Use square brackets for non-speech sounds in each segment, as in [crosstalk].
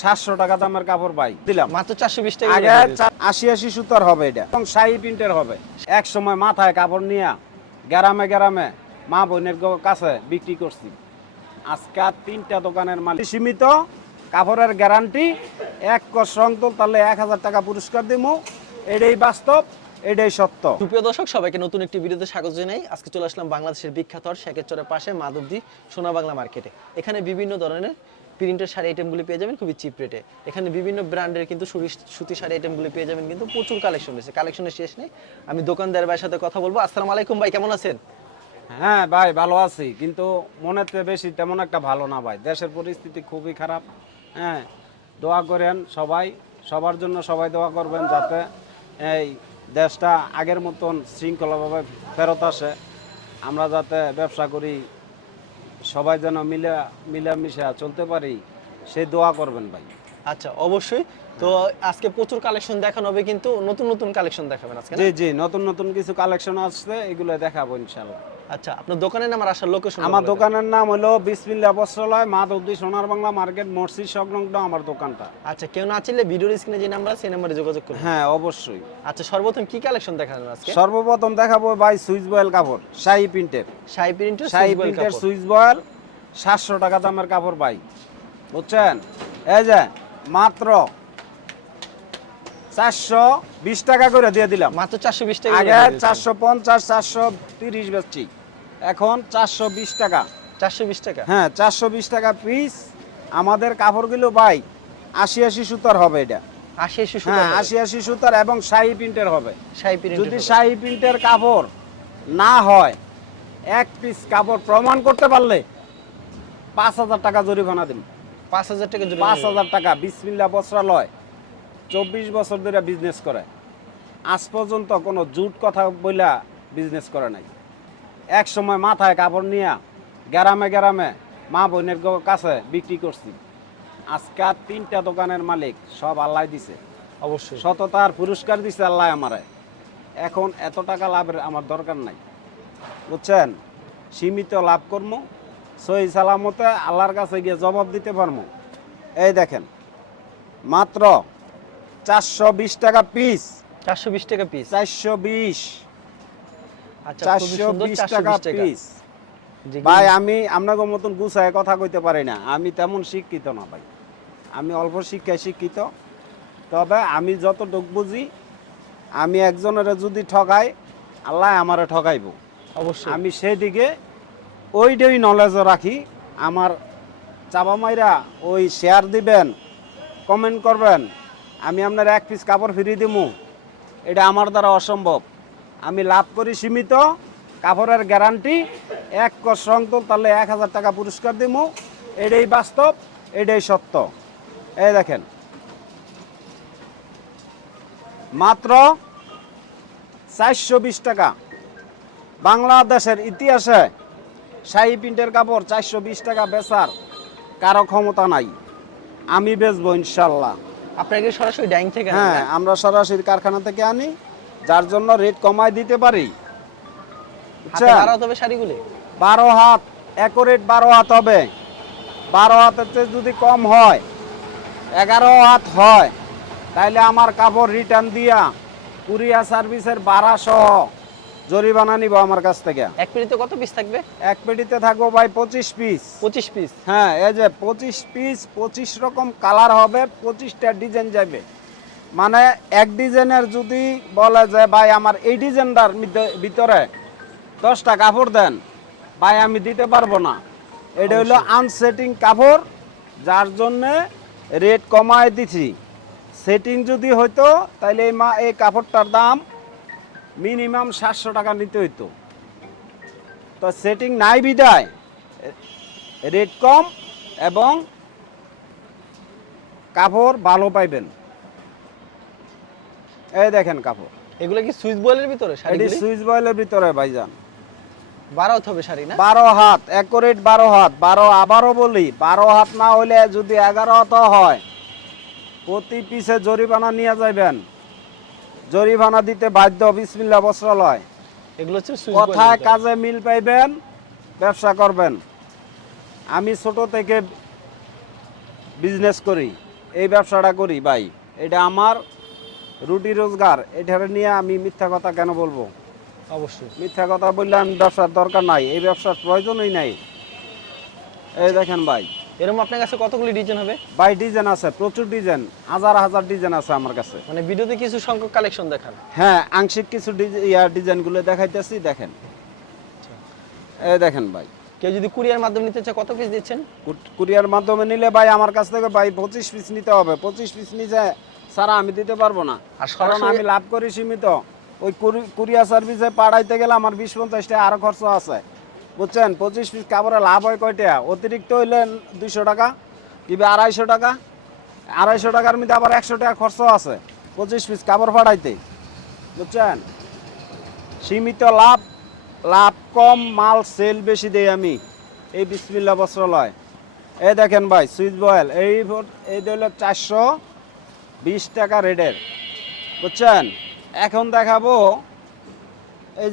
সাতশো টাকা দামের কাপড় পাই। দিলাম। মাত্র চারশো বিশ টাকা আগে আশি আশি সুতার হবে এটা। এবং শাহি প্রিন্টের হবে। এক সময় মাথায় কাপড় নিয়ে গ্রামে গ্রামে মা বোনের কাছে বিক্রি করছি। আজকে তিনটা দোকানের মালিক। সীমিত কাপড়ের গ্যারান্টি। এক কষ রং তোল তাহলে এক হাজার টাকা পুরস্কার দিব এটাই বাস্তব এটাই সত্য। সুপ্রিয় দর্শক সবাইকে নতুন একটি ভিডিওতে স্বাগত জানাই। আজকে চলে আসলাম বাংলাদেশের বিখ্যাত হর শেখেরচরের পাশে মাধবদী সোনা বাংলা মার্কেটে। এখানে বিভিন্ন ধরনের প্রিন্টের শাড়ি আইটেমগুলি পেয়ে যাবেন, খুবই চিপ রেটে এখানে বিভিন্ন ব্র্যান্ডের কিন্তু সুতি শাড়ি আইটেমগুলি পেয়ে যাবেন, কিন্তু প্রচুর কালেকশন রয়েছে। কালেকশনের শেষ নেই। আমি দোকানদার ভাইয়ের সাথে কথা বলব। আসসালামু আলাইকুম ভাই, কেমন আছেন? হ্যাঁ ভাই, ভালো আছি। কিন্তু মনেতে বেশি তেমন একটা ভালো না ভাই। দেশের পরিস্থিতি খুবই খারাপ। হ্যাঁ দোয়া করেন সবাই। সবার জন্য সবাই দোয়া করবেন যাতে এই দেশটা আগের মতন শৃঙ্খলাভাবে ফেরত আসে। আমরা যাতে ব্যবসা করি সবাই যেন মিলে মিলামিশা চলতে পারি সে দোয়া করবেন ভাই। আচ্ছা অবশ্যই। তো আজকে প্রচুর কালেকশন দেখানো হবে কিন্তু নতুন নতুন কালেকশন দেখাবেন আজকে জি জি নতুন নতুন কিছু কালেকশন আসছে এগুলো দেখাবো ইনশাল্লাহ। আচ্ছা আপনার দোকানের নাম আর আসার লোকেশন আমার দোকানের নাম হলো বিসমিল্লা বস্ত্রালয় মাধবদী সোনার বাংলা মার্কেট মসজিদ সংলগ্ন আমার দোকানটা। আচ্ছা কেউ না চিনলে ভিডিওর স্ক্রিনে যে নাম্বার আছে সেই নাম্বারে যোগাযোগ করুন। হ্যাঁ অবশ্যই। আচ্ছা সর্বপ্রথম কি কালেকশন দেখাবেন আজকে? সর্বপ্রথম দেখাবো ভাই সুইচ বয়েল কাপড় শাহি প্রিন্টের। শাই প্রিন্টের শাহি প্রিন্টের সুইচ বয়েল সাতশো টাকা দামের কাপড় ভাই বুঝছেন? এই যে মাত্র চারশো বিশ টাকা করে দিয়ে দিলাম। মাত্র চারশো বিশ টাকা আগে চারশো পঞ্চাশ চারশো তিরিশ বেচছি। এখন চারশো বিশ টাকা। চারশো বিশ টাকা? হ্যাঁ চারশো বিশ টাকা পিস আমাদের কাপড়গুলো ভাই আশি আশি সুতার হবে এটা। আশি আশি হ্যাঁ আশি আশি সুতার এবং শাহি প্রিন্টের হবে। শাই প্রিন্ট যদি শাহি প্রিন্টের কাপড় না হয় এক পিস কাপড় প্রমাণ করতে পারলে পাঁচ হাজার টাকা জরিমানা দিন পাঁচ হাজার টাকা পাঁচ হাজার টাকা বিসমিল্লা বস্ত্রালয়। চব্বিশ বছর ধরে বিজনেস করে। আজ পর্যন্ত কোনো জুট কথা বইলা বিজনেস করে নাই। এক সময় মাথায় কাপড় নিয়ে গ্রামে গ্রামে মা বোনের কাছে বিক্রি করছি। আজকে আর তিনটা দোকানের মালিক সব আল্লাহ দিছে। অবশ্যই। সততার পুরস্কার দিছে আল্লাহ আমারে। এখন এত টাকা লাভের আমার দরকার নাই। বুঝছেন? সীমিত লাভ করব সহি সালামতে আল্লাহর কাছে গিয়ে জবাব দিতে পারব এই দেখেন মাত্র চারশো বিশ টাকা পিস চারশো বিশ টাকা পিস চারশো বিশ। আচ্ছা চারশো বিশ চারশো টাকা বিশ টাকা পিস ভাই আমি আপনাকে মতন গুছায় কথা কইতে পারি না। আমি তেমন শিক্ষিত না ভাই। আমি অল্প শিক্ষায় শিক্ষিত। তবে আমি যত যতটুক বুঝি আমি একজনের যদি ঠকাই আল্লাহ আমারে ঠকাইব। অবশ্যই। আমি সেদিকে ওইটাই নলেজও রাখি। আমার চাবা মাইরা ওই শেয়ার দিবেন কমেন্ট করবেন আমি আপনার এক পিস কাপড় ফিরিয়ে দিমু। এটা আমার দ্বারা অসম্ভব। আমি লাভ করি সীমিত কাপড়ের গ্যারান্টি এক কষ রং তোল তাহলে এক হাজার টাকা পুরস্কার দিমু। এটাই বাস্তব, এটাই সত্য। এই দেখেন। মাত্র চারশো বিশ টাকা। বাংলাদেশের ইতিহাসে শাহি প্রিন্টের কাপড় চারশো বিশ টাকা বেচার কারও ক্ষমতা নাই। আমি বেচবো ইনশাল্লাহ। আপনার কি সরাসরি ডাইং থেকে হ্যাঁ আমরা সরাসরি কারখানা থেকে আনি যার জন্য রেট কমায় দিতে পারি। বুঝছেন শাড়িগুলি? বারো হাত একরেট বারো হাত হবে। বারো হাতের চেয়ে যদি কম হয় এগারো হাত হয় তাইলে আমার কাপড় রিটার্ন দিয়া কুরিয়া সার্ভিসের ভাড়া সহ জরিমানা নিব আমার কাছ থেকে। এক মিনিটে কত পিস থাকবে? এক পেটিতে থাকব ভাই পঁচিশ পিস পঁচিশ পিস হ্যাঁ এই যে পঁচিশ পিস পঁচিশ রকম কালার হবে পঁচিশটা ডিজাইন যাবে। মানে এক ডিজাইনের যদি বলে যে ভাই আমার এই ডিজাইনটার ভিতরে দশটা কাপড় দেন ভাই আমি দিতে পারব না। এটা হলো আনসেটিং কাপড় যার জন্যে রেট কমায় দিছি। সেটিং যদি হইতো তাহলে এই মা এই কাপড়টার দাম মিনিমাম সাতশো টাকা নিতে হইতো। তো সেটিং নাই বিদায় রেট কম এবং কাপড় ভালো পাইবেন। এই দেখেন কাপড়। এগুলো কি সুইচ বয়েলের ভিতরে এটি সুইচ বয়েলের ভিতরে ভাইজান। বাড়াতে হবে শাড়ি না? বারো হাত একরেট বারো হাত। বারো আবারও বলি বারো হাত না হলে যদি এগারো হাত হয় প্রতি পিসে জরিমানা নিয়ে যাইবেন। জরিমানা দিতে বাধ্য বিসমিল্লা বস্ত্রালয়। এগুলো হচ্ছে কথায় কাজে মিল পাইবেন ব্যবসা করবেন। আমি ছোট থেকে বিজনেস করি এই ব্যবসাটা করি ভাই। এটা আমার রুটি রোজগার এটা নিয়ে আমি মিথ্যা কথা কেন বলব? অবশ্যই। মিথ্যা কথা বললে আমি ব্যবসার দরকার নাই এই ব্যবসার প্রয়োজনই নাই। এই দেখেন ভাই এরকম আপনার কাছে কতগুলি ডিজাইন হবে? ভাই ডিজাইন আছে প্রচুর ডিজাইন হাজার হাজার ডিজাইন আছে আমার কাছে। মানে ভিডিওতে কিছু সংখ্যক কালেকশন দেখান। হ্যাঁ আংশিক কিছু ডিজ- ডিজাইনগুলো দেখাইতেছি দেখেন। এই দেখেন ভাই। কেউ যদি কুরিয়ার মাধ্যমে নিতে চায় কত পিস দিচ্ছেন? কুরিয়ার মাধ্যমে নিলে ভাই আমার কাছ থেকে ভাই পঁচিশ পিস নিতে হবে। পঁচিশ পিস নিচে সারা আমি দিতে পারব না। আর কারণ আমি লাভ করি সীমিত। ওই কুরিয়ার সার্ভিসে পাঠাইতে গেলে আমার বিশ পঞ্চাশ টাকা আরও খরচ আছে। বুঝছেন? পঁচিশ পিস কাপড়ে লাভ হয় কয়টা? অতিরিক্ত হইলে দুইশো টাকা, কিংবা আড়াইশো টাকা। আড়াইশো টাকার মধ্যে আবার একশো টাকা খরচ আছে পঁচিশ পিস কাপড় পাঠাইতে বুঝছেন? সীমিত লাভ লাভ কম, মাল সেল বেশি দেই আমি। এই বিসমিল্লা বস্ত্রালয়। এ দেখেন ভাই, সুইচ বয়েল। এই এই হলো চারশো বিশ টাকা রেডের বুঝছেন? এখন দেখাবো, এই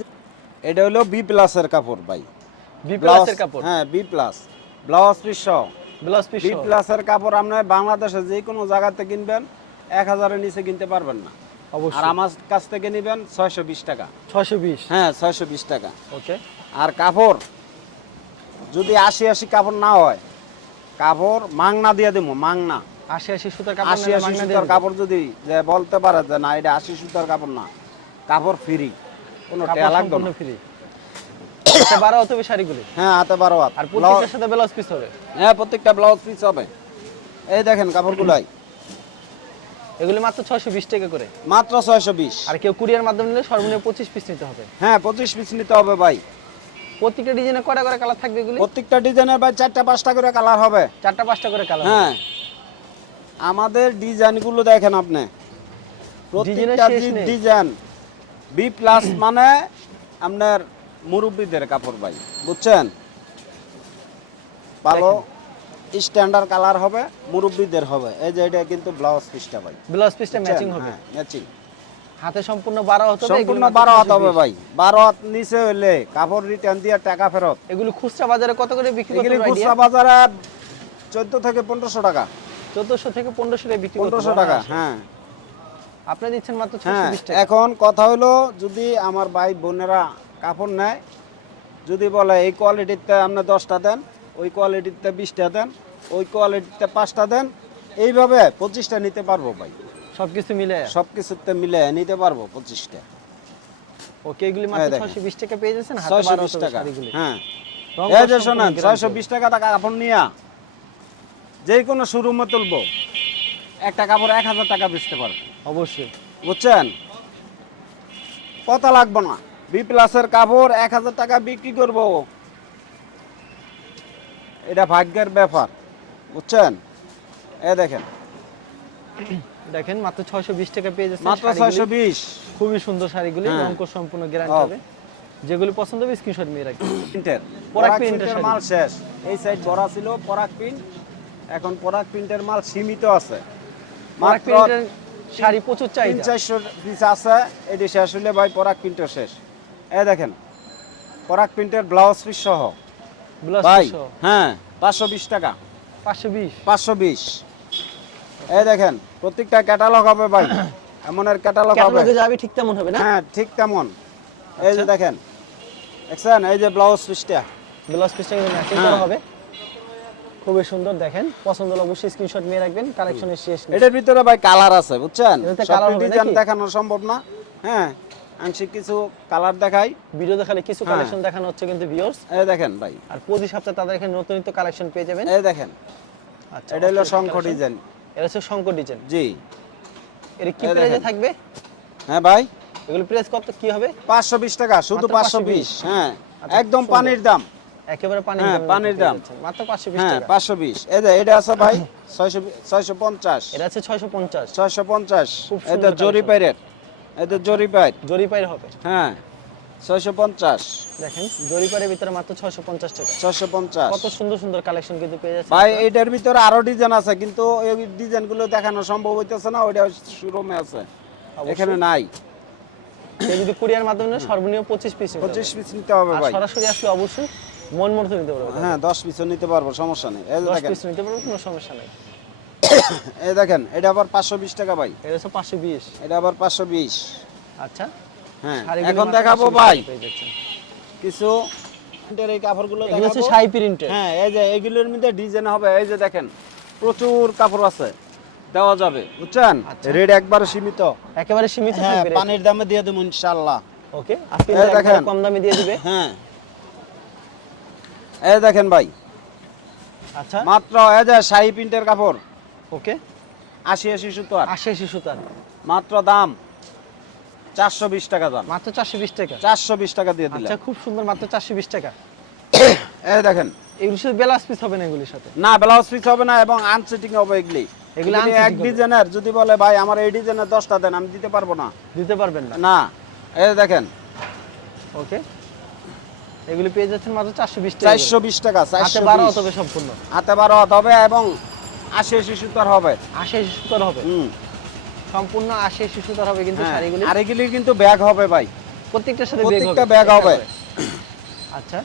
এটা হলো বি প্লাসের কাপড় ভাই। বি কাপড়? হ্যাঁ বি প্লাস ব্লাউজ পিস সহ। ব্লাউজ পিস বি প্লাসের কাপড় আপনি বাংলাদেশে যে কোনো জায়গাতে কিনবেন নিচে কিনতে পারবেন না। আর আমার কাছ থেকে নেবেন টাকা। ছয়শো বিশ? হ্যাঁ ছয়শো বিশ টাকা। ওকে। আর কাপড় যদি আশি আশি কাপড় না হয় কাপড় মাংনা দিয়ে দেবো মাংনা। আশি আশি সুতার কাপড় সুতার কাপড় যদি যে বলতে পারে যে না এটা আশি সুতার কাপড় না কাপড় ফ্রি কোনো কাপড় টাকা লাগবে না। ফ্রি আচ্ছা বারো হবে শাড়িগুলি? হ্যাঁ হাতে বারো হাত। আর প্রত্যেকটার সাথে ব্লাউজ পিস হবে? হ্যাঁ প্রত্যেকটা ব্লাউজ পিস হবে। এই দেখেন কাপড়গুলাই। এগুলি মাত্র ছয়শো বিশ টাকা করে। মাত্র ছয়শো বিশ। আর কেউ কুরিয়ার মাধ্যমে নিলে সর্বনিম্ন পঁচিশ পিস নিতে হবে। হ্যাঁ পঁচিশ পিস নিতে হবে ভাই। প্রত্যেকটা ডিজাইনে করে কালার থাকবে এগুলি? প্রত্যেকটা ডিজাইনের ভাই চারটা পাঁচটা করে কালার হবে। চারটা পাঁচটা করে কালার হ্যাঁ। আমাদের ডিজাইনগুলো দেখেন আপনি। প্রত্যেকটা ডিজাইন বি প্লাস মানে আপনার মুরব্বীদের কাপড় ভাই বুঝছেন? ভালো স্ট্যান্ডার্ড কালার হবে মুরব্বীদের হবে। এই যে এটা কিন্তু ব্লাউজ পিসটা ভাই ব্লাউজ পিসটা ম্যাচিং হবে? ম্যাচিং হাতে সম্পূর্ণ বারো হতে হবে সম্পূর্ণ বারো হাত হবে ভাই। বারো হাত নিচে হইলে কাপড় রিটার্ন দিয়ে টাকা ফেরত। এগুলো খুচরা বাজারে কত করে বিক্রি করতে এগুলি পারবে খুচরা বাজারে চোদ্দ থেকে পনেরোশো টাকা। চোদ্দশো থেকে পনেরোশো টাকা বিক্রি করতে পনেরোশো পারবে টাকা হ্যাঁ। আপনি দিচ্ছেন মাত্র ছশো হ্যাঁ বিশ টাকা। এখন কথা হলো যদি আমার ভাই বোনেরা কাপড় নেয়। যদি বলে এই কোয়ালিটিতে আপনি দশটা দেন ওই কোয়ালিটিতে বিশটা দেন ওই কোয়ালিটিতে পাঁচটা দেন এইভাবে পঁচিশটা নিতে পারব ভাই। সবকিছু মিলে? সব কিছুতে মিলে নিতে পারব পঁচিশটা। ওকে এগুলি মাত্র ছয়শো বিশ টাকা পেয়ে যাচ্ছেন ছয়শো বিশ টাকা। হ্যাঁ। এই যে শোনেন ছয়শো বিশ টাকা টাকা কাপড় নিয়া যে কোনো শোরুমে তুলবো। একটা কাপড় এক হাজার টাকা বেচতে পারব। অবশ্যই। বুঝছেন? কত লাগবে না। বি প্লাসের কাপড় এক হাজার টাকা বিক্রি করব। এটা ভাগ্যের ব্যাপার বুঝছেন? এ দেখেন। দেখেন মাত্র ছয়শো বিশ টাকা পেয়ে যাচ্ছেন মাত্র শাড়িগুলি। ছয়শো বিশ। খুবই সুন্দর শাড়িগুলি হ্যাঁ। রঙ সম্পূর্ণ গ্যারান্টি হবে যেগুলি পছন্দ হবে স্ক্রিনশট নিয়ে রাখবেন। প্রিন্টের। পরাগ প্রিন্টের মাল শেষ। এই সাইড ভরা ছিল পরাগ প্রিন্ট। এখন পরাগ প্রিন্টের মাল সীমিত আছে। প্রিন্টের শাড়ি প্রচুর চাহিদা। চারশো পিস আছে এটি শেষ হলে ভাই পরাগ প্রিন্টের শেষ। এই দেখেন পরাগ প্রিন্টের ব্লাউজ পিস সহ। ভাই হ্যাঁ পাঁচশো বিশ টাকা। পাঁচশো বিশ? পাঁচশো বিশ। এই দেখেন প্রত্যেকটা ক্যাটালগ হবে ভাই। এমনের ক্যাটালগ হবে। যাবে ঠিক তেমন হবে না? হ্যাঁ ঠিক তেমন। এই যে দেখেন দেখছেন? এই যে ব্লাউজ পিসটা। ব্লাউজ পিসটা কিন্তু ম্যাচিং। করা হবে। খুবই সুন্দর দেখেন। পছন্দ হলে অবশ্যই স্ক্রিনশট নিয়ে রাখবেন কালেকশনের শেষ এটার ভিতরে ভাই কালার আছে বুঝছেন? এটাতে সব ডিজাইন দেখানো সম্ভব না। হ্যাঁ আংশিক কিছু কালার দেখাই। ভিডিও দেখালে কিছু হ্যাঁ। কালেকশন দেখানো হচ্ছে কিন্তু ভিউয়ার্স এই দেখেন ভাই। আর প্রতি সপ্তাহে তাদের এখানে নতুন নতুন কালেকশন পেয়ে যাবেন। এই দেখেন। আচ্ছা এটা হলো শঙ্খ ডিজাইন এটা হচ্ছে শঙ্কর ডিজাইন জি। এর কি প্রাইসে থাকবে? হ্যাঁ ভাই। এগুলো প্রাইস কত? কি হবে? পাঁচশো বিশ টাকা শুধু পাঁচশো 520 বিশ। হ্যাঁ আচ্ছা, একদম পানির দাম। একেবারে পানির হ্যাঁ, পানির দাম। মাত্র পাঁচশো বিশ হ্যাঁ টাকা। পাঁচশো বিশ। এই যে এটা আছে ভাই ছয়শো ছয়শো পঞ্চাশ। এটা আছে ছয়শো পঞ্চাশ। ছয়শো পঞ্চাশ। খুব এদের জরি collection। পাইরের এদের জরি পাইর জরিপাইর হবে। হ্যাঁ ছয়শো পঞ্চাশ। দেখেন জরিপাইরের ভিতরে মাত্র ছয়শো পঞ্চাশ টাকা। ছয়শো পঞ্চাশ। কত সুন্দর সুন্দর কালেকশন কিন্তু পেয়ে যাচ্ছে ভাই এইটার ভিতরে আরও ডিজাইন আছে কিন্তু এই ডিজাইনগুলো দেখানো সম্ভব হইতেছে না ওইটা শোরুমে আছে। এখানে নাই। যদি কুরিয়ার মাধ্যমে সর্বনিম্ন পঁচিশ পিস পঁচিশ পিস নিতে হবে ভাই। সরাসরি আসলে অবশ্যই মন মতো নিতে পারবে হ্যাঁ দশ পিসও নিতে পারব সমস্যা নেই। এই যে দশ দেখেন। পিস নিতে পারবে কোনো সমস্যা নেই। [coughs] এই দেখেন এটা আবার পাঁচশো বিশ টাকা ভাই। এটা হচ্ছে পাঁচশো বিশ। এটা আবার পাঁচশো বিশ। আচ্ছা। হ্যাঁ এখন দেখাবো ভাই। কিছু এই কাপড়গুলো এগুলো হচ্ছে দেখাবো। প্রিন্টের। হ্যাঁ এই যে এগুলোর মধ্যে ডিজাইন হবে। এই যে দেখেন প্রচুর কাপড় আছে। দেওয়া যাবে বুঝছেন? আচ্ছা। রেট একবার সীমিত। একেবারে সীমিত হ্যাঁ পানির দামে দিয়ে দেবো ইনশাল্লাহ ওকে আজকে দেখেন। কম দামে দিয়ে দিবে। হ্যাঁ। এই দেখেন ভাই। আচ্ছা। মাত্র এই যে শাহি প্রিন্টের কাপড়। ওকে? আশি আশি সুতার আশি আশি সুতার মাত্র দাম চারশো বিশ টাকা দাম। মাত্র চারশো বিশ টাকা। চারশো বিশ টাকা দিয়ে দিলাম আচ্ছা খুব সুন্দর মাত্র চারশো বিশ টাকা। [coughs] এই দেখেন। এগুলোর সাথে বেলাস পিস হবে না এগুলির সাথে? না ব্লাউজ পিস হবে না এবং আনসেটিং হবে এগুলি। এগুলি এক। ডিজাইনের যদি বলে ভাই আমার এই ডিজাইনের দশটা দেন আমি দিতে পারব না। দিতে পারবেন না। না। এই দেখেন। ওকে। এগুলি পেয়ে যাচ্ছেন মাত্র চারশো বিশ টাকা। চারশো বিশ টাকা। হাতে চারশো বারো বিশ। হবে সম্পূর্ণ। হাতে বারো হাত হবে এবং আশি আশি সুতার হবে। আশি আশি সুতার হবে? সম্পূর্ণ আশি আশি সুতার হবে কিন্তু হ্যাঁ, শাড়িগুলি? আর এগুলি কিন্তু ব্যাগ হবে ভাই। প্রত্যেকটার সাথে প্রত্যেকটা ব্যাগ হবে। আচ্ছা।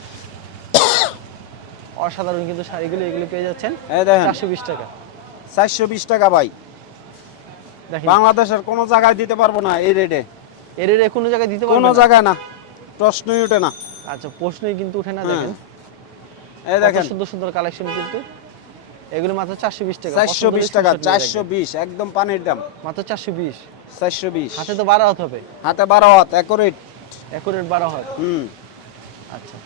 অসাধারণ কিন্তু শাড়িগুলো এগুলি পেয়ে যাচ্ছেন চারশো বিশ টাকা। চারশো বিশ টাকা ভাই। বাংলাদেশের কোনো জায়গায় দিতে পারব না এই রেটে এর এর কোনো জায়গায় দিতে পারবেন কোনো? জায়গায় না। প্রশ্নই ওঠে না। আচ্ছা প্রশ্নই কিন্তু উঠে না হ্যাঁ। দেখেন। এই দেখেন। সুন্দর সুন্দর কালেকশন কিন্তু। এগুলো মাত্র চারশো বিশ টাকা। চারশো পছন্দ হলে বিশ টাকা screenshot নিয়ে চারশো রাখবেন। বিশ একদম পানির দাম। মাত্র চারশো বিশ। চারশো বিশ। হাতে তো বারো হাত হবে। হাতে বারো হাত অ্যাকুরেট একুরেট বারো হাত। হুম। আচ্ছা।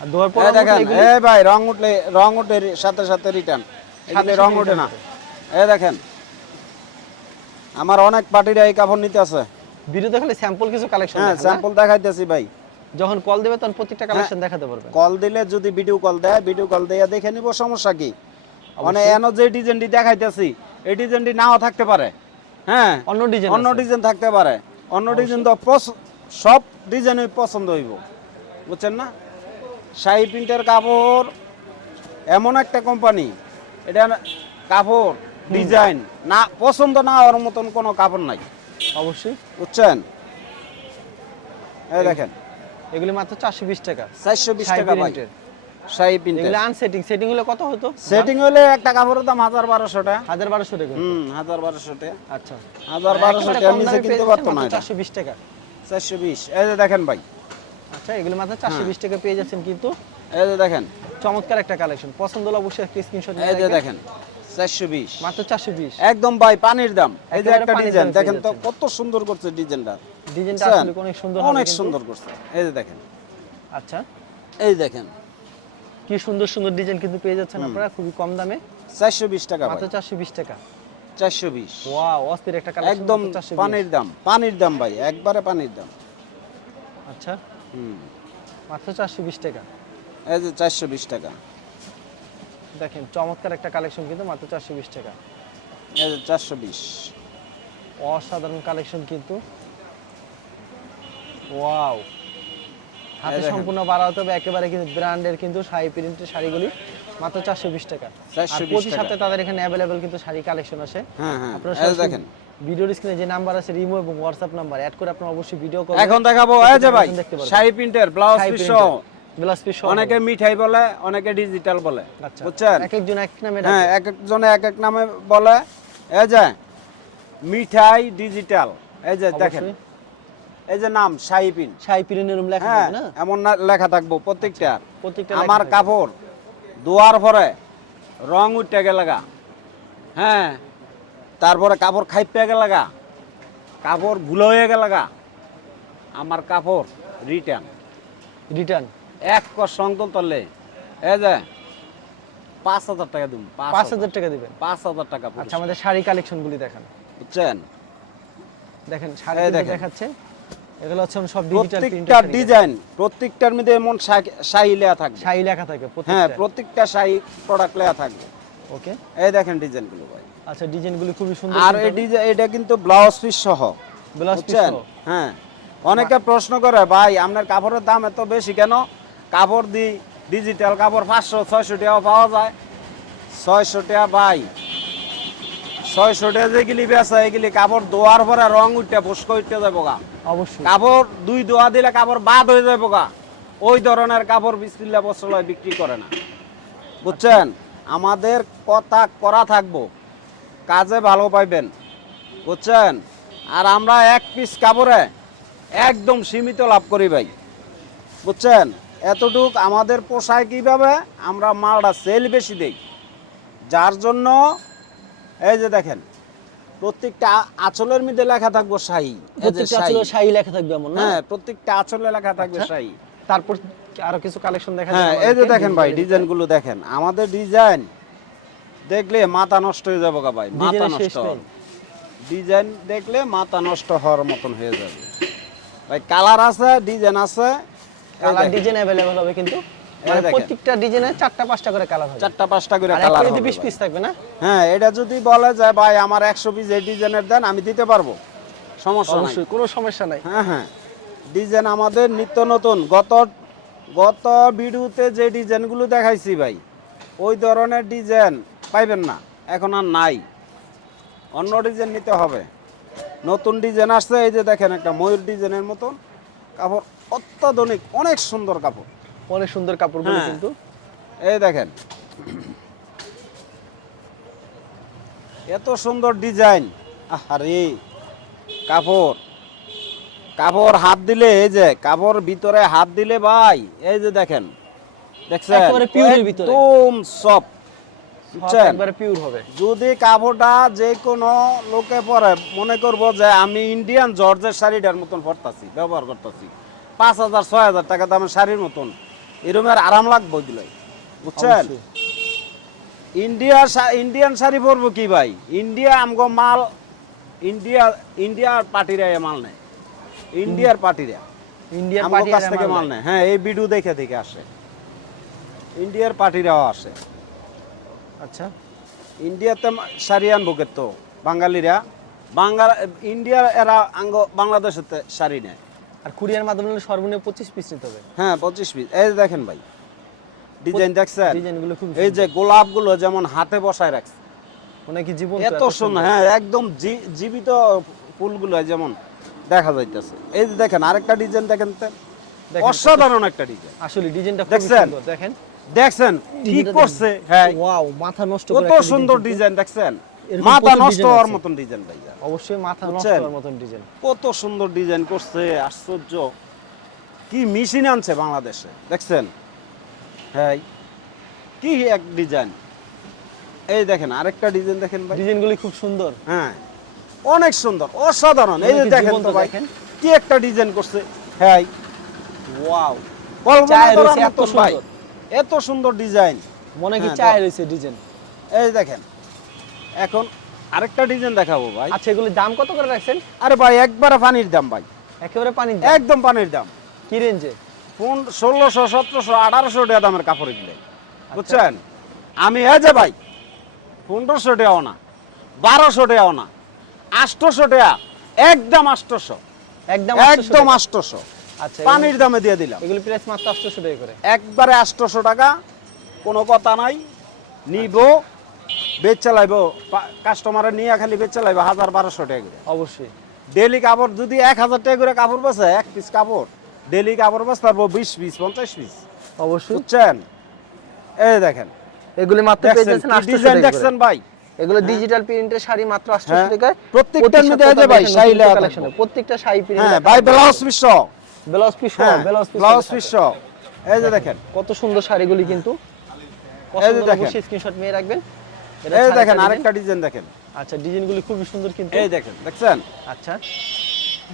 আর দোয়ার পর দেখেন এই ভাই রং উঠলে রং উঠে সাথে সাথে রিটার্ন এগুলি রং ওঠে না। এই দেখেন আমার অনেক পার্টিরা এই কাপড় নিতে আছে। ভিডিওতে খালি স্যাম্পল কিছু কালেকশন হ্যাঁ স্যাম্পল দেখাইতেছি ভাই। যখন কল দেবে তখন প্রত্যেকটা কালেকশন দেখাতে পারবেন কল দিলে যদি ভিডিও কল দেয় ভিডিও কল দেয়া দেখে নিব সমস্যা কি? মানে এনো যে ডিজাইনটি দেখাইতেছি এই ডিজাইনটি নাও থাকতে পারে। হ্যাঁ অন্য ডিজাইন অন্য ডিজাইন থাকতে পারে। অন্য ডিজাইন তো সব ডিজাইনই পছন্দ হইব। বুঝছেন না? শাহি প্রিন্টের কাপড় এমন একটা কোম্পানি এটা কাপড় ডিজাইন না পছন্দ না হওয়ার মতন কোনো কাপড় নাই। অবশ্যই। বুঝছেন? এই দেখেন। এগুলি মাত্র চারশো বিশ টাকা। টাকা ভাই। শাহি প্রিন্টের। এগুলো আনসেটিং সেটিং হলে কত হতো? সেটিং হলে একটা কাপড়ের দাম হাজার বারোশো টাকা। হাজার বারোশো টাকা হুম হাজার বারোশো টাকা। আচ্ছা। হাজার বারোশো টাকা নিচে কিনতে পারতো না এটা। চারশো বিশ টাকা। চারশো বিশ। এই যে দেখেন ভাই। আচ্ছা এগুলো মাত্র চারশো বিশ টাকা পেয়ে যাচ্ছেন কিন্তু। এই যে দেখেন। চমৎকার একটা কালেকশন পছন্দ হলে অবশ্যই একটা স্ক্রিনশট এই যে দেখেন চারশো বিশ। মাত্র চারশো বিশ। একদম ভাই পানির দাম। এই যে একটা ডিজাইন দেখেন তো কত সুন্দর করছে ডিজাইনটা ডিজাইনটা আসলে অনেক সুন্দর অনেক সুন্দর করছে। এই যে দেখেন। আচ্ছা। এই দেখেন। কি সুন্দর সুন্দর ডিজাইন কিন্তু পেয়ে যাচ্ছেন আপনারা খুবই কম দামে। চারশো বিশ টাকা মাত্র চারশো বিশ টাকা। চারশো বিশ। ওয়াও অস্থির একটা কালেকশন একদম পানির দাম পানির দাম ভাই একবারে পানির দাম। আচ্ছা। হুম। মাত্র চারশো বিশ টাকা। এই যে চারশো বিশ টাকা। দেখেন চমৎকার একটা কালেকশন কিন্তু মাত্র চারশো বিশ টাকা। এই যে চারশো বিশ। অসাধারণ কালেকশন কিন্তু। ওয়াও হাতে। সম্পূর্ণ বাড়াতে হবে একেবারে কিন্তু ব্র্যান্ডের কিন্তু শাড়ি প্রিন্টের শাড়িগুলি মাত্র চারশো বিশ টাকা। প্রতি। সপ্তাহে তাদের এখানে অ্যাভেলেবেল কিন্তু শাড়ি কালেকশন আসে হ্যাঁ হ্যাঁ। আপনারা দেখেন। ভিডিওর স্ক্রিনে যে নাম্বার আছে রিমো এবং হোয়াটসঅ্যাপ নাম্বার অ্যাড করে আপনারা অবশ্যই ভিডিও কল এখন দেখাবো এই যে ভাই শাড়ি প্রিন্টের ব্লাউজ পিস সহ। ব্লাউজ পিস অনেকে মিঠাই বলে অনেকে ডিজিটাল বলে। আচ্ছা। বুঝছেন? এক একজন এক নামে হ্যাঁ এক একজনে এক এক নামে বলে। এই যে মিঠাই ডিজিটাল এই যে দেখেন। এই যে নাম শাহি প্রিন্ট শাড়ি প্রিন্টের লেখা হ্যাঁ থাকবে না? এমন না লেখা থাকব প্রত্যেকটা। প্রত্যেকটা আমার কাপড় ধোয়ার পরে রং উঠে গেলে গা। হ্যাঁ তারপরে কাপড় খাইপে গেলে গা। কাপড় ভুলো হয়ে গেলে গা। আমার কাপড় রিটার্ন রিটার্ন এক সংকল তলে এই যে পাঁচ হাজার টাকা দিন পাঁচ হাজার। টাকা দিবেন? পাঁচ হাজার টাকা আচ্ছা আমাদের শাড়ি কালেকশন গুলি দেখান। বুঝছেন? দেখেন শাড়ি দেখাচ্ছে এগুলো হচ্ছে সব ডিজিটাল প্রত্যেকটা ডিজাইন প্রত্যেকটার মধ্যে এমন শা- শাড়ি লেয়া থাকবে। শাড়ি লেখা থাকে হ্যাঁ প্রত্যেকটা শাড়ি প্রোডাক্ট লেয়া থাকবে। ওকে। এই দেখেন ডিজাইনগুলো ভাই। আচ্ছা ডিজাইনগুলি খুবই সুন্দর আর এই ডিজাইন এটা কিন্তু ব্লাউজ পিস সহ। ব্লাউজ বুঝছেন? হ্যাঁ। অনেকে প্রশ্ন করে ভাই আপনার কাপড়ের দাম এত বেশি কেন? কাপড় দি ডিজিটাল কাপড় পাঁচশো ছয়শো টাকা পাওয়া যায়। ছয়শো টাকা ভাই। ছয়শো টাকা যেগুলি বেচা এগুলি কাপড় ধোয়ার পরে রং উঠতে ফুসক উঠতে যাব গা। অবশ্যই। কাপড় দুই ধোয়া দিলে কাপড় বাদ হয়ে যাব গা। ওই ধরনের কাপড় বিসমিল্লা বস্ত্রালয় বিক্রি করে না। বুঝছেন? আমাদের কথা করা থাকব। কাজে ভালো পাইবেন। বুঝছেন? আর আমরা এক পিস কাপড়ে একদম সীমিত লাভ করি ভাই। বুঝছেন? এতটুক আমাদের পোষায় কীভাবে? আমরা মালটা সেল বেশি দেই। যার জন্য এই যে দেখেন প্রত্যেকটা আঁচলের মধ্যে লেখা থাকব শাহী। এই প্রত্যেকটা শাহী। আসলে লেখা থাকবে এমন না? হ্যাঁ প্রত্যেকটা আঁচলে লেখা থাকবে আচ্ছা। শাহী। তারপর আরও কিছু কালেকশন দেখা হ্যাঁ এই যে দেখেন ভাই ডিজাইনগুলো দেখেন। আমাদের ডিজাইন দেখলে মাথা নষ্ট হয়ে যাবে গা ভাই মাথা নষ্ট। ডিজাইন দেখলে মাথা নষ্ট হওয়ার মতন হয়ে যাবে। ভাই কালার আছে ডিজাইন আছে। কালার ডিজাইন অ্যাভেলেবল হবে কিন্তু। মানে প্রত্যেকটা ডিজাইনে চারটা পাঁচটা করে কালার হবে। চারটা পাঁচটা করে কালার হবে। পিস থাকবে না? হ্যাঁ এটা যদি বলে যে ভাই আমার একশো পিস এই ডিজাইনের দেন আমি দিতে পারব। সমস্যা নাই। কোনো সমস্যা নাই। হ্যাঁ হ্যাঁ। ডিজাইন আমাদের নিত্য নতুন। গত গত ভিডিওতে যে ডিজাইনগুলো দেখাইছি ভাই ওই ধরনের ডিজাইন পাইবেন না। এখন আর নাই। অন্য ডিজাইন নিতে হবে। নতুন ডিজাইন আসছে এই যে দেখেন একটা ময়ূর ডিজাইনের মতন। কাপড় অত্যাধুনিক অনেক সুন্দর কাপড়। অনেক সুন্দর কাপড়গুলো হ্যাঁ। কিন্তু। এই দেখেন। এত সুন্দর ডিজাইন। আরে কাপড়। কাপড় হাত দিলে এই যে কাপড় ভিতরে হাত দিলে ভাই এই যে দেখেন। দেখছেন। একদম একবারে পিওর হবে। যদি কাপড়টা যে কোনো লোকে পরে মনে করব যে আমি ইন্ডিয়ান জর্জের শাড়িটার মতন পরতাছি ব্যবহার করতেছি। পাঁচ হাজার ছয় হাজার টাকা দামের শাড়ির মতন। এরমের আরাম লাগবে বুঝছেন? ইন্ডিয়া ইন্ডিয়ান শাড়ি পরবো কি ভাই? ইন্ডিয়া আমগো মাল ইন্ডিয়া ইন্ডিয়ার পার্টিরা মাল নেয়। ইন্ডিয়ার পার্টিরা। ইন্ডিয়ান আমগো পার্টি কাছ থেকে মাল নেয়। হ্যাঁ এই ভিডিও দেখে দেখে আসে। ইন্ডিয়ার পার্টিরাও আসে। আচ্ছা। ইন্ডিয়াতে শাড়ি আনব তো বাঙালিরা। বাঙ্গাল ইন্ডিয়ার এরা আঙ্গ বাংলাদেশেতে শাড়ি নেয়। আর কুরিয়ার মাধ্যমে নিলে সর্বনিম্ন পঁচিশ পিস নিতে হবে। হ্যাঁ পঁচিশ পিস এই দেখেন ভাই ডিজাইন দেখছেন? ডিজাইনগুলো খুব এই যে গোলাপগুলো যেমন হাতে বসায় রাখছে। মানে কি জীবন এত সুন্দর হ্যাঁ একদম জীবিত ফুলগুলো যেমন দেখা যাইতেছে। এই যে দেখেন আরেকটা ডিজাইন দেখেন তো। অসাধারণ একটা ডিজাইন। আসলে ডিজাইনটা খুব দেখছেন? সুন্দর দেখেন। দেখছেন? কি করছে? হ্যাঁ। ওয়াও মাথা নষ্ট করে কত সুন্দর ডিজাইন দেখছেন? মাথা নষ্ট হওয়ার মতন ডিজাইন ভাইয়া অবশ্যই মাথা নষ্ট হওয়ার মতন ডিজাইন কত সুন্দর ডিজাইন করছে আশ্চর্য। কি মেশিন আনছে বাংলাদেশে দেখছেন? হ্যাঁ কি এক ডিজাইন এই দেখেন আরেকটা ডিজাইন দেখেন ভাই। ডিজাইনগুলি খুব সুন্দর। হ্যাঁ অনেক সুন্দর অসাধারণ। এই যে দেখেন তো ভাই কি একটা ডিজাইন করছে। হ্যাঁ ওয়াও কল্পনা করার এত সুন্দর। এত সুন্দর ডিজাইন মনে কি চায়। রয়েছে ডিজাইন এই দেখেন এখন আরেকটা ডিজাইন দেখাবো ভাই। আচ্ছা এগুলির দাম কত করে রাখছেন? আরে ভাই একবারে পানির দাম ভাই। একেবারে পানির দাম? একদম পানির দাম। কি রেঞ্জে কোন ষোলোশো সতেরোশো আঠারোশো টাকা দামের কাপড় এগুলো। বুঝছেন? আমি এই যে ভাই পনেরোশো টাকাও না বারোশো টাকাও না আটশোশো টাকা একদম আটশোশো। একদম একদম আষ্টশো আচ্ছা পানির দামে দিয়ে দিলাম। এগুলি প্রাইস মাত্র আটশোশো টাকা করে। একবারে আটশোশো টাকা কোনো কথা নাই। নিব বেচ চালাইব কাস্টমারে নিয়ে খালি বেচ চালাইব হাজার বারোশো টাকা করে। অবশ্যই। ডেলি কাপড় যদি এক হাজার টাকা করে কাপড় বেছে এক পিস কাপড় ডেলি কাপড় বেচতে পারব বিশ পিস পঞ্চাশ পিস অবশ্যই। বুঝছেন? এই দেখেন। এগুলি মাত্র পেয়ে দেখছেন যাচ্ছেন কি 800 ডিজাইন দেখছেন ভাই? এগুলো ডিজিটাল প্রিন্টের শাড়ি মাত্র 800 হ্যাঁ। টাকায়। প্রত্যেকটার মধ্যে সপ্তাহে ভাই শাড়ি লেখা প্রত্যেকটা শাড়ি প্রিন্ট হ্যাঁ ভাই ব্লাউজ পিস ব্লাউজ পিস হ্যাঁ ব্লাউজ পিস ব্লাউজ পিস এই যে দেখেন কত সুন্দর শাড়িগুলি কিন্তু। এই যে দেখেন। স্ক্রিনশট নিয়ে রাখবেন। এই দেখেন আরেকটা ডিজাইন দেখেন। আচ্ছা ডিজাইনগুলি খুবই সুন্দর কিন্তু। এই দেখেন দেখছেন? আচ্ছা।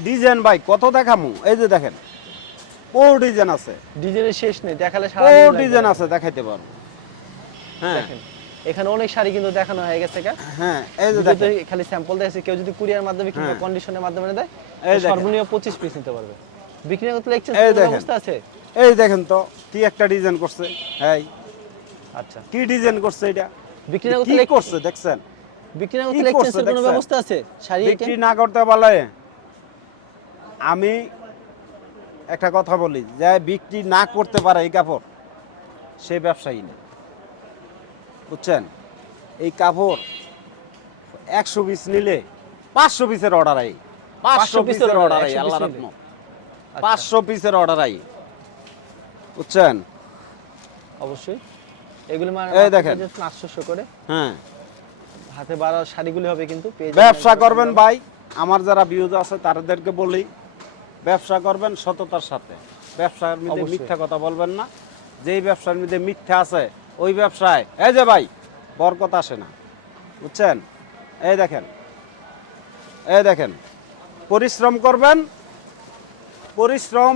ডিজাইন ভাই কত দেখামু? এই যে দেখেন ও ডিজাইন আছে। ডিজাইনের শেষ নেই দেখালে সারা ও ডিজাইন আছে দেখাইতে পারব। হ্যাঁ। দেখেন এখানে অনেক শাড়ি কিন্তু দেখানো হয়ে গেছে। হ্যাঁ এই যে দেখেন। খালি স্যাম্পল দেখেছে কেউ যদি কুরিয়ার মাধ্যমে কিংবা হ্যাঁ। কন্ডিশনের মাধ্যমে দেয় এই দেখেন। সর্বনিম্ন পঁচিশ পিস নিতে পারবে। বিক্রি করতে এক্সচেঞ্জ। ব্যবস্থা আছে? এই দেখেন তো কি একটা ডিজাইন করছে। হ্যাঁ আচ্ছা। কি ডিজাইন করছে এটা? বিক্রি না করতে করছে দেখছেন? বিক্রি না করতে এক্সচেঞ্জের কোনো ব্যবস্থা আছে? শাড়ি বিক্রি না করতে পারলে আমি একটা কথা বলি যে বিক্রি না করতে পারে এই কাপড় সে ব্যবসায়ী না বুঝছেন? এই কাপড় একশো পিস নিলে পাঁচশো পিসের অর্ডার আই। পাঁচশো পিসের অর্ডার আই আল্লাহ আচ্ছা, পাঁচশো পিসের অর্ডার আই। বুঝছেন? অবশ্যই। এগুলো মানে এই দেখেন। করে। হ্যাঁ। হাতে বাড়া শাড়িগুলি হবে কিন্তু ব্যবসা করবেন ভাই। আমার যারা বিউজ আছে তাদেরকে বলি ব্যবসা করবেন সততার সাথে। ব্যবসার মধ্যে মিথ্যা কথা বলবেন না। যেই ব্যবসার মধ্যে মিথ্যা আছে ওই ব্যবসায় এই যে ভাই বরকত আসে না। বুঝছেন? এই দেখেন। এই দেখেন। পরিশ্রম করবেন। পরিশ্রম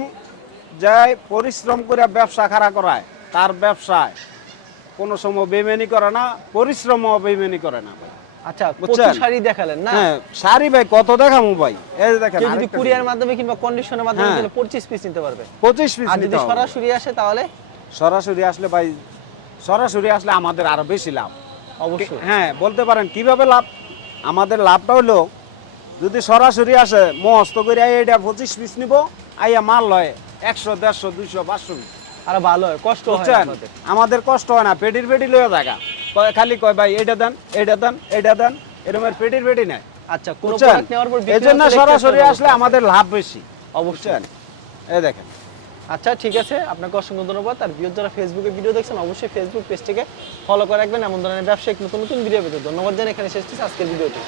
যাই পরিশ্রম করে ব্যবসা খাড়া করায় তার ব্যবসায় কোনো সময় বেমেনি করে না পরিশ্রমও বেমেনি করে না আচ্ছা বুঝছেন? শাড়ি দেখালেন না? হ্যাঁ শাড়ি ভাই কত দেখামু ভাই? এই যে দেখেন যদি কুরিয়ার মাধ্যমে কিংবা কন্ডিশনের মাধ্যমে হ্যাঁ। তাহলে পিস নিতে পারবে। পঁচিশ পিস আর যদি সরাসরি আসে তাহলে? সরাসরি আসলে ভাই সরাসরি আসলে আমাদের আরও বেশি লাভ। অবশ্যই। হ্যাঁ বলতে পারেন কীভাবে লাভ? আমাদের লাভটা হলো যদি সরাসরি আসে মস্ত করে এটা পঁচিশ পিস নিব আইয়া মাল লয় একশো দেড়শো দুইশো পাঁচশো piece। আরও ভালো হয় কষ্ট হয় আমাদের। কষ্ট হয় না পেটির পেটি লয়ে জায়গা খালি কয় ভাই এটা দেন এটা দেন এটা দেন। এরকমের পেটির পেটি নেয় আচ্ছা কোন প্রোডাক্ট নেওয়ার পর এই জন্য সরাসরি আসলে আমাদের লাভ বেশি। অবশ্যই। এই দেখেন। আচ্ছা ঠিক আছে আপনাকে অসংখ্য ধন্যবাদ। আর বিয়োর যারা ফেসবুকে ভিডিও দেখছেন অবশ্যই ফেসবুক পেজটিকে ফলো করে রাখবেন। এমন ধরনের ব্যবসায়িক নতুন নতুন ভিডিও পেতে। ধন্যবাদ জানাই এখানে শেষ আজকের ভিডিওটি